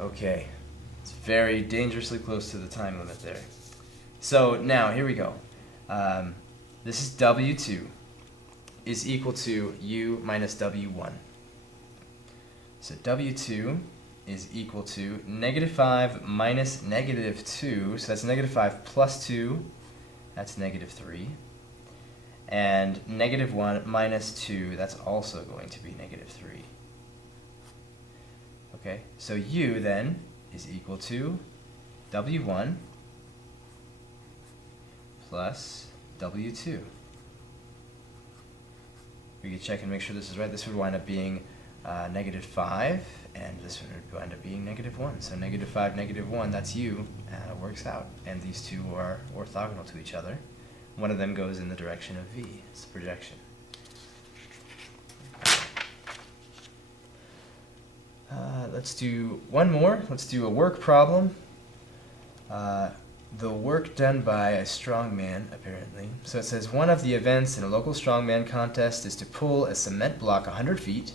Okay, it's very dangerously close to the time limit there. So now, here we go. This is W2 is equal to U minus W1. So W2 is equal to negative 5 minus negative 2, so that's negative 5 plus 2, that's negative 3. And negative 1 minus 2, that's also going to be negative 3. Okay, so U then is equal to W1 plus W2. We could check and make sure this is right. This would wind up being negative 5, and this would wind up being negative 1. So negative 5, negative 1, that's U, works out. And these two are orthogonal to each other. One of them goes in the direction of V. It's the projection. Let's do one more. Let's do a work problem. The work done by a strongman, apparently. So it says, one of the events in a local strongman contest is to pull a cement block 100 feet.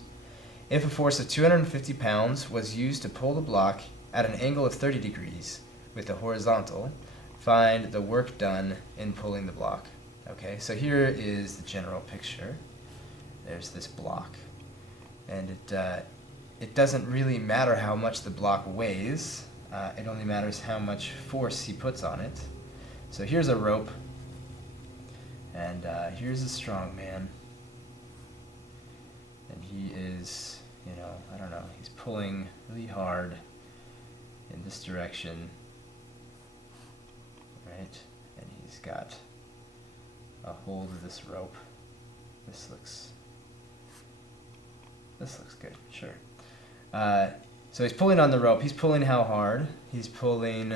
If a force of 250 pounds was used to pull the block at an angle of 30 degrees with the horizontal, find the work done in pulling the block. Okay, so here is the general picture. There's this block. And it doesn't really matter how much the block weighs. It only matters how much force he puts on it. So here's a rope, and here's a strong man. And he is, I don't know, he's pulling really hard in this direction, right? And he's got a hold of this rope. This looks good, sure. So he's pulling on the rope. He's pulling how hard? He's pulling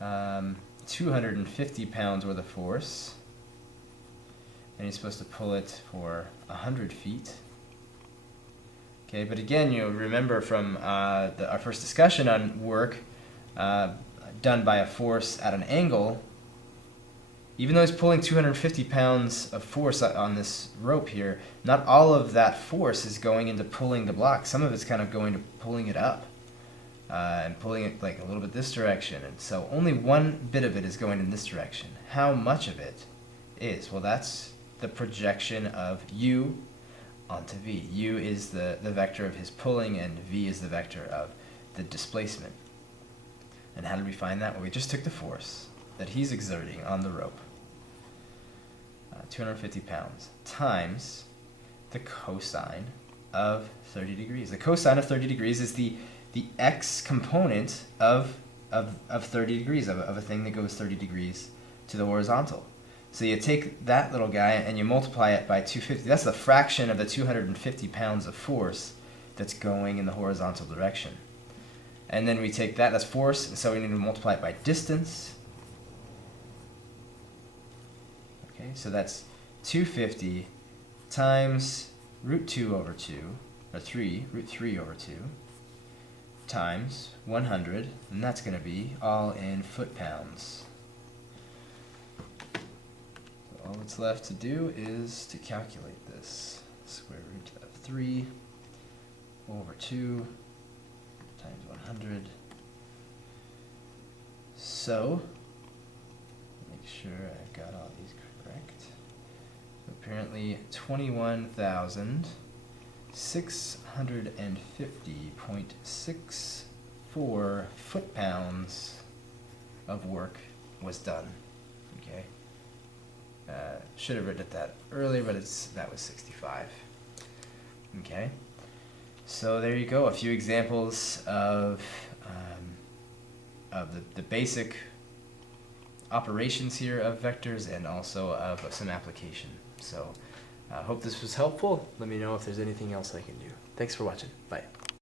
250 pounds worth of force. And he's supposed to pull it for 100 feet. Okay, but again, remember from our first discussion on work done by a force at an angle, even though he's pulling 250 pounds of force on this rope here, not all of that force is going into pulling the block. Some of it's kind of going to pulling it up and pulling it like a little bit this direction. And so only one bit of it is going in this direction. How much of it is? Well, that's the projection of U onto V. U is the vector of his pulling, and V is the vector of the displacement. And how did we find that? Well, we just took the force that he's exerting on the rope, 250 pounds, times the cosine of 30 degrees. The cosine of 30 degrees is the x component of 30 degrees, of a thing that goes 30 degrees to the horizontal. So you take that little guy and you multiply it by 250. That's the fraction of the 250 pounds of force that's going in the horizontal direction. And then we take that's force, and so we need to multiply it by distance. Okay, so that's 250 times root 2 over 2, or 3, root 3 over 2, times 100, and that's going to be all in foot-pounds. So all that's left to do is to calculate this. Square root of 3 over 2 times 100. So, make sure I've got all these correct. So apparently 21,650.64 foot-pounds of work was done. Okay. Should have written it that earlier, but that was 65. Okay. So there you go, a few examples of the basic operations here of vectors, and also of some application. So I hope this was helpful. Let me know if there's anything else I can do. Thanks for watching. Bye.